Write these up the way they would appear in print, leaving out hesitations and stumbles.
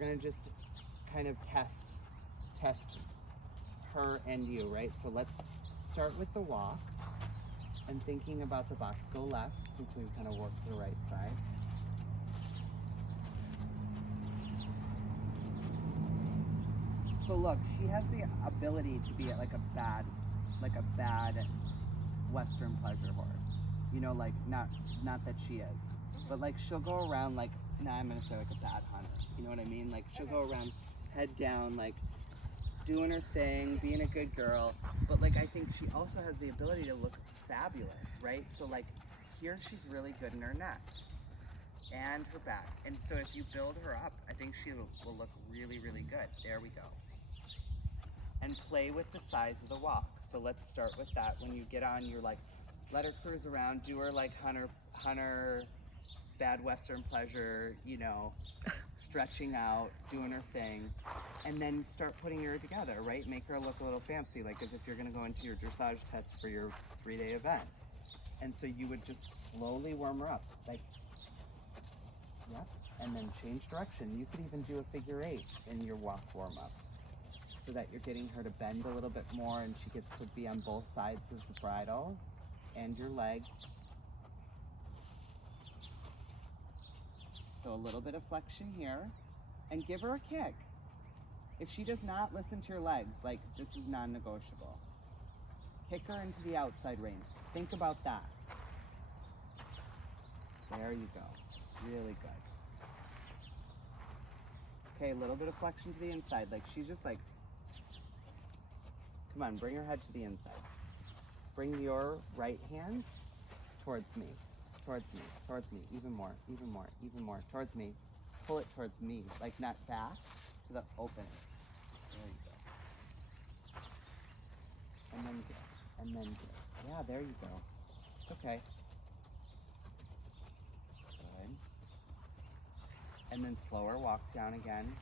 gonna just kind of test her and you, right? So let's start with the walk and thinking about the box. Go left since we kind of work to the right side. So look, she has the ability to be like a bad Western pleasure horse. You know, like not that she is, but like she'll go around like, I'm gonna say like a bad hunter. You know what I mean? Like she'll go around head down, like doing her thing, being a good girl. But like I think she also has the ability to look fabulous, right? So like here she's really good in her neck and her back. And so if you build her up, I think she will look really, really good. There we go. And play with the size of the walk. So let's start with that. When you get on, you're like, let her cruise around, do her like hunter, bad Western pleasure, you know, stretching out, doing her thing, and then start putting her together, right? Make her look a little fancy, like as if you're gonna go into your dressage test for your 3-day event. And so you would just slowly warm her up, like, yep, and then change direction. You could even do a figure 8 in your walk warm-ups, so that you're getting her to bend a little bit more and she gets to be on both sides of the bridle and your leg. So a little bit of flexion here, and give her a kick. If she does not listen to your legs, like this is non-negotiable. Kick her into the outside range. Think about that. There you go, really good. Okay, a little bit of flexion to the inside, like she's just like, come on, bring her head to the inside. Bring your right hand towards me, towards me, towards me, even more, even more, even more, towards me. Pull it towards me, like not back, to the opening. There you go. And then good, and then good. Yeah, there you go. It's okay. Good. And then slower walk down again.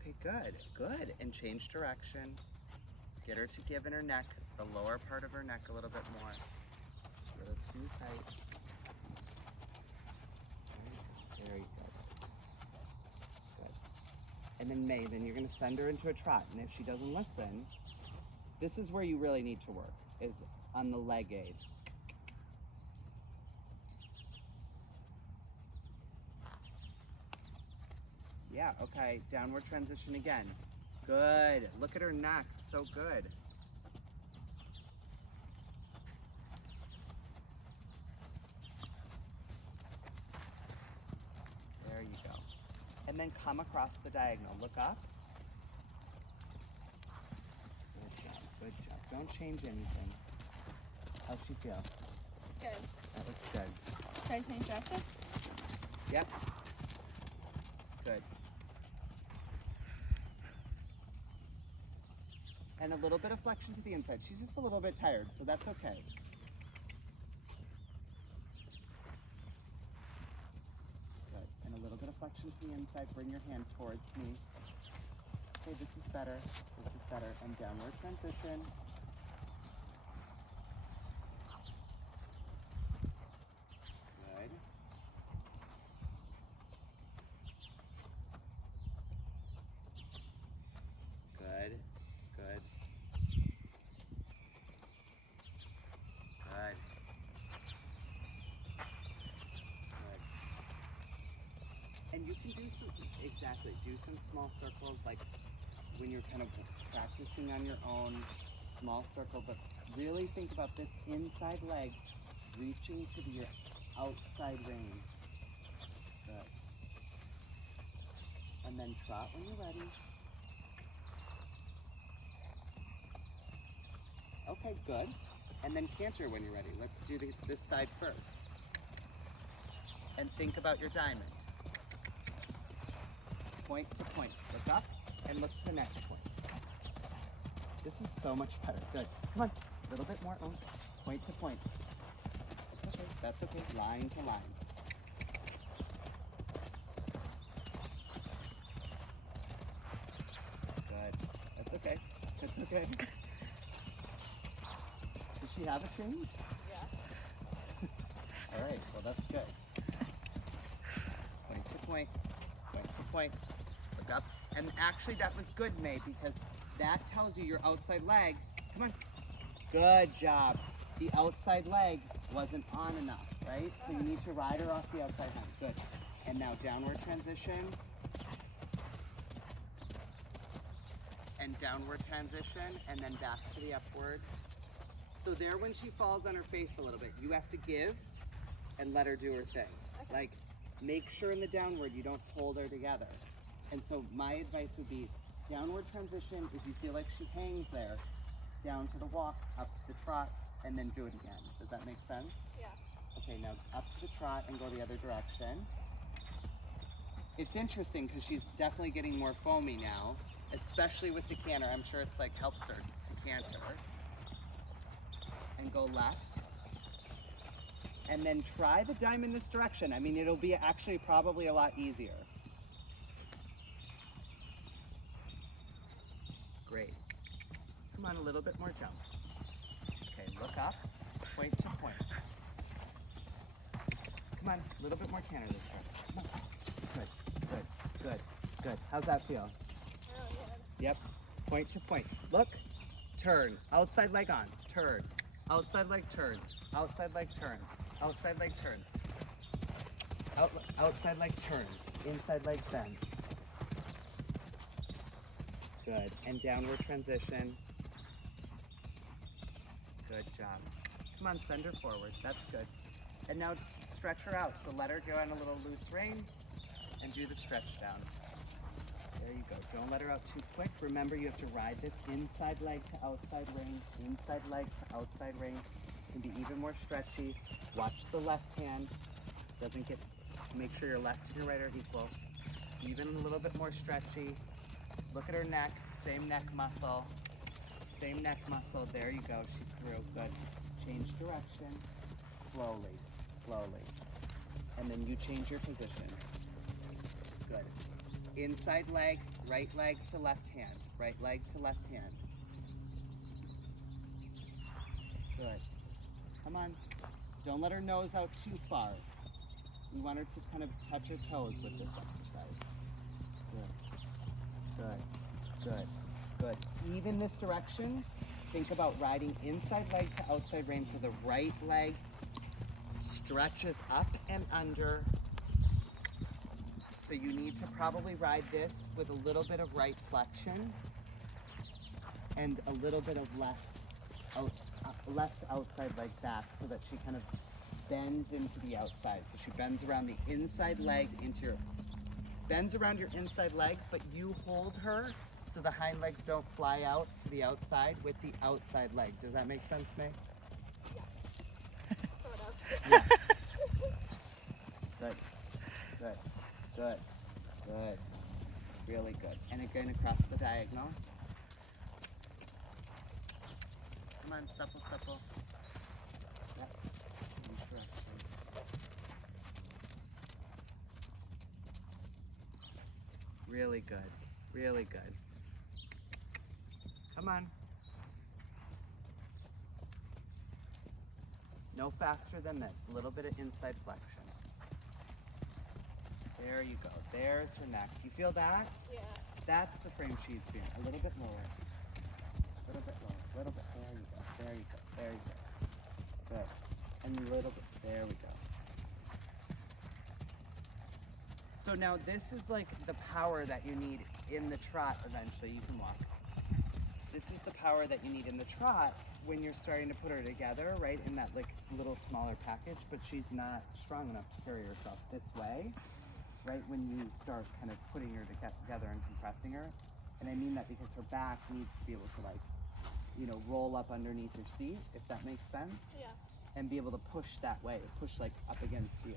Okay, good, good. And change direction. Get her to give in her neck, the lower part of her neck a little bit more. A little too tight. There you go. Good. And then May, then you're gonna send her into a trot. And if she doesn't listen, this is where you really need to work, is on the leg aid. Yeah, okay, downward transition again. Good, look at her neck, so good. There you go. And then come across the diagonal, look up. Good job, good job. Don't change anything. How's she feel? Good. That looks good. Should I change direction? Yep. Good. And a little bit of flexion to the inside. She's just a little bit tired, so that's okay. Good. And a little bit of flexion to the inside. Bring your hand towards me. Okay, this is better. This is better. And downward transition. Good. Good. Good. Good. Good. And you can do some small circles, like when you're kind of practicing on your own, small circle, but really think about this inside leg reaching to your outside range. Good. And then trot when you're ready. Okay, good. And then canter when you're ready. Let's do this side first. And think about your diamond. Point to point. Look up and look to the next point. This is so much better. Good. Come on. A little bit more. Oh. Point to point. That's okay. That's okay. Line to line. Good. That's okay. That's okay. Does she have a change? Yeah. All right. Okay, well that's good. Point to point, point to point. Look up. And actually that was good, May, because that tells you your outside leg. Come on. Good job. The outside leg wasn't on enough, right? So you need to ride her off the outside leg. Good. And now downward transition. And downward transition, and then back to the upward. So there, when she falls on her face a little bit, you have to give and let her do her thing. Okay. Like, make sure in the downward you don't hold her together. And so my advice would be downward transition, if you feel like she hangs there, down to the walk, up to the trot, and then do it again. Does that make sense? Yeah. Okay, now up to the trot and go the other direction. It's interesting because she's definitely getting more foamy now, especially with the canter. I'm sure it's like helps her to canter. And go left. And then try the dime in this direction. I mean, it'll be actually probably a lot easier. Great. Come on, a little bit more jump. Okay, look up, point to point. Come on, a little bit more canter this time. Come on. Good, good, good, good. How's that feel? Really good. Yep, point to point. Look, turn, outside leg on, turn. Outside leg turns, outside leg turns, outside leg turns. Outside leg turns, inside leg bends. Good, and downward transition. Good job. Come on, send her forward, that's good. And now stretch her out, so let her go on a little loose rein and do the stretch down. There you go, don't let her out too quick. Remember, you have to ride this inside leg to outside rein, inside leg to outside rein. It can be even more stretchy. Watch the left hand, make sure your left and your right are equal. Even a little bit more stretchy. Look at her neck, same neck muscle. Same neck muscle, there you go, she's through, good. Change direction, slowly, slowly. And then you change your position. Good. Inside leg, right leg to left hand, right leg to left hand. Good. Come on, don't let her nose out too far. You want her to kind of touch her toes with this exercise. Good, good, good. Good. Even this direction, think about riding inside leg to outside rein so the right leg stretches up and under. So you need to probably ride this with a little bit of right flexion and a little bit of left outside leg back so that she kind of bends into the outside. So she bends around the inside leg bends around your inside leg, but you hold her so the hind legs don't fly out to the outside with the outside leg. Does that make sense, May? Yeah. Sort of. Yeah. Good, good, good, good. Really good. And again across the diagonal. Come on, supple, supple. Yep. Change direction. Really good, really good. Come on. No faster than this. A little bit of inside flexion. There you go. There's her neck. You feel that? Yeah. That's the frame she's doing. A little bit lower. A little bit lower. A little bit. There you go. There you go. There you go. Good. And a little bit. There we go. So now this is like the power that you need in the trot eventually. You can walk. This is the power that you need in the trot when you're starting to put her together, right, in that like little smaller package, but she's not strong enough to carry herself this way, right, when you start kind of putting her together and compressing her. And I mean that because her back needs to be able to like, you know, roll up underneath her seat, if that makes sense. Yeah. And be able to push that way, push like up against you.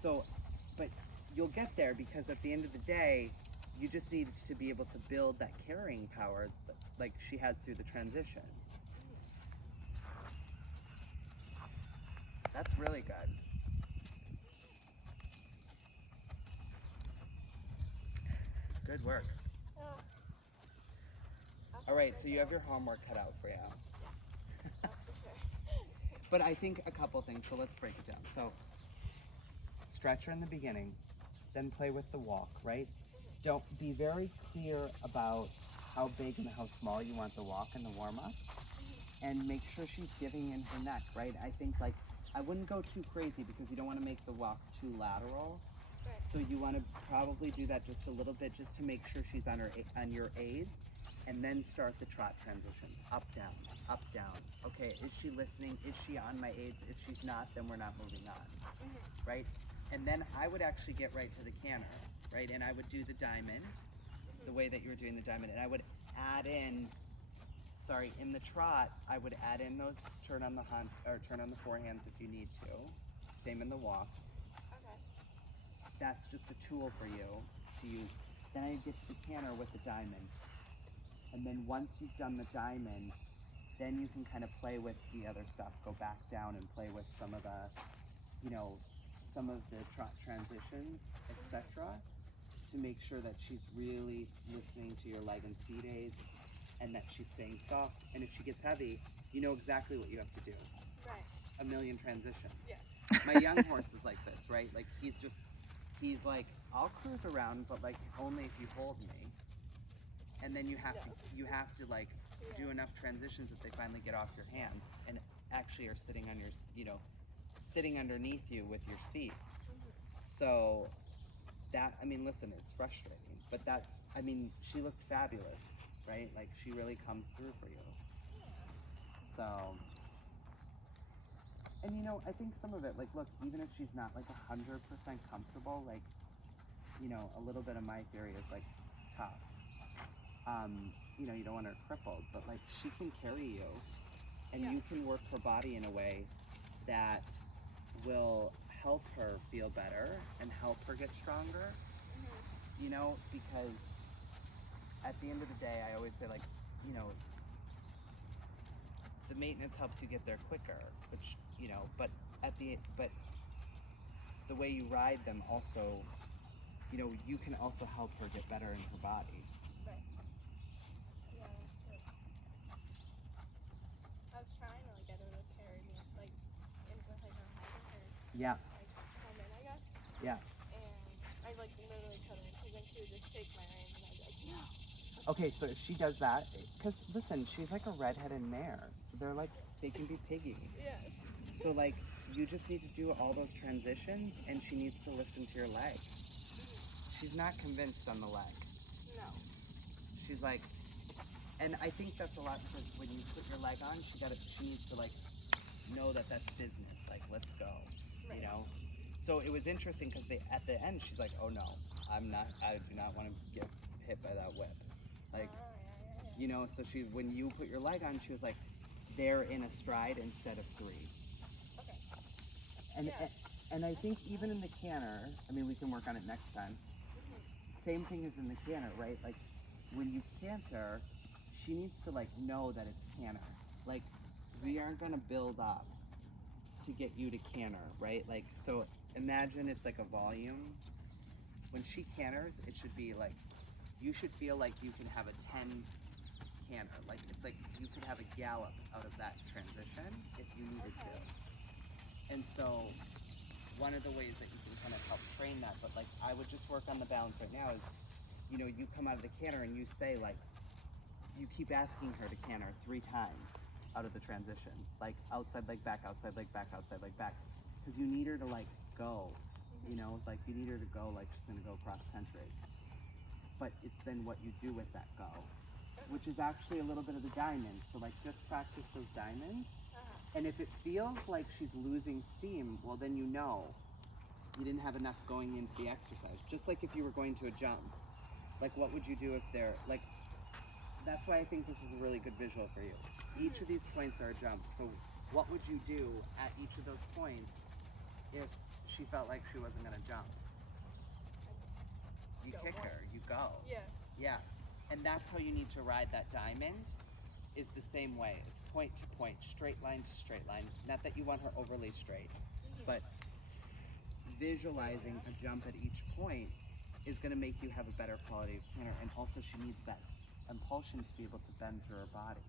So, but you'll get there because at the end of the day, you just need to be able to build that carrying power like she has through the transitions. That's really good. Good work. All right, so you have your homework cut out for you. Yes, that's for sure. But I think a couple things, so let's break it down. So stretch her in the beginning, then play with the walk, right? Don't be very clear about how big and how small you want the walk in the warm-up, and make sure she's giving in her neck, right? I think like, I wouldn't go too crazy because you don't want to make the walk too lateral. Right. So you want to probably do that just a little bit, just to make sure she's on your aids, and then start the trot transitions. Up, down, up, down. Okay, is she listening? Is she on my aids? If she's not, then we're not moving on, right? And then I would actually get right to the canter, right? And I would do the diamond, the way that you were doing the diamond, and I would add in, in the trot, I would add in those turn on the forehands if you need to. Same in the walk. Okay. That's just a tool for you to use. Then I get to the canter with the diamond. And then once you've done the diamond, then you can kind of play with the other stuff. Go back down and play with some of the, some of the trot transitions, etc. to make sure that she's really listening to your leg and seat aids, and that she's staying soft. And if she gets heavy, you know exactly what you have to do. Right. A million transitions. Yeah. My young horse is like this, right? Like he's like, I'll cruise around, but like only if you hold me. And then you have to like do enough transitions that they finally get off your hands and actually are sitting on your, sitting underneath you with your seat. So that, I mean, listen, it's frustrating, but that's, I mean, she looked fabulous, right? Like she really comes through for you. So, and I think some of it, like, look, even if she's not like 100% comfortable, like, a little bit of my theory is like tough. You don't want her crippled, but like she can carry you, and you can work her body in a way that will help her feel better and help her get stronger. Because at the end of the day, I always say, like, the maintenance helps you get there quicker, which, but the way you ride them also, you can also help her get better in her body. Right. Yeah, that's true. I was trying to get her to carry me, like, with her head and her, Yeah. come in, I guess. Yeah. And I literally couldn't, because then she would just take my reins, and I'd be like, no. Okay, so if she does that, because listen, she's like a redheaded mare, so they're like, they can be piggy. Yeah. So like, you just need to do all those transitions, and she needs to listen to your leg. She's not convinced on the leg. No. She's like, and I think that's a lot because when you put your leg on, she needs to like know that that's business. Like, let's go, Right. So it was interesting because at the end she's like, oh no, I do not want to get hit by that whip. Like, Yeah. so when you put your leg on, she was like, they're in a stride instead of three. Okay. And I think even in the canter, I mean, we can work on it next time. Same thing as in the canter, right? Like when you canter, she needs to like know that it's canter. Like we aren't gonna build up to get you to canter, right? Like, so imagine it's like a volume. When she canters, it should be like, you should feel like you can have a 10 canter. Like it's like you could have a gallop out of that transition if you needed to. And so one of the ways that you can kind of help train that, but like I would just work on the balance right now is, you come out of the canter and you say like, you keep asking her to canter 3 times out of the transition, like outside leg back, outside leg back, outside leg back, because you need her to like go, like you need her to go like she's gonna go cross country. But it's then what you do with that go, which is actually a little bit of the diamond. So like just practice those diamonds. And if it feels like she's losing steam, well then you didn't have enough going into the exercise. Just like if you were going to a jump. Like what would you do if they're, like, that's why I think this is a really good visual for you. Each of these points are a jump. So what would you do at each of those points if she felt like she wasn't gonna jump? You kick her, you go. Yeah. Yeah. And that's how you need to ride that diamond, is the same way. It's point to point, straight line to straight line. Not that you want her overly straight, but visualizing a jump at each point is going to make you have a better quality of canter. And also she needs that impulsion to be able to bend through her body.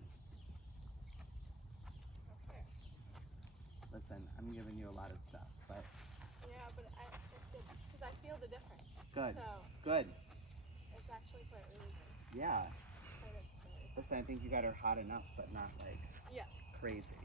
Okay. Listen, I'm giving you a lot of stuff, but Yeah, but it's good because I feel the difference. good, So good. it's actually quite relieving. Yeah. Quite a, Listen, I think you got her hot enough, but not like yeah. crazy.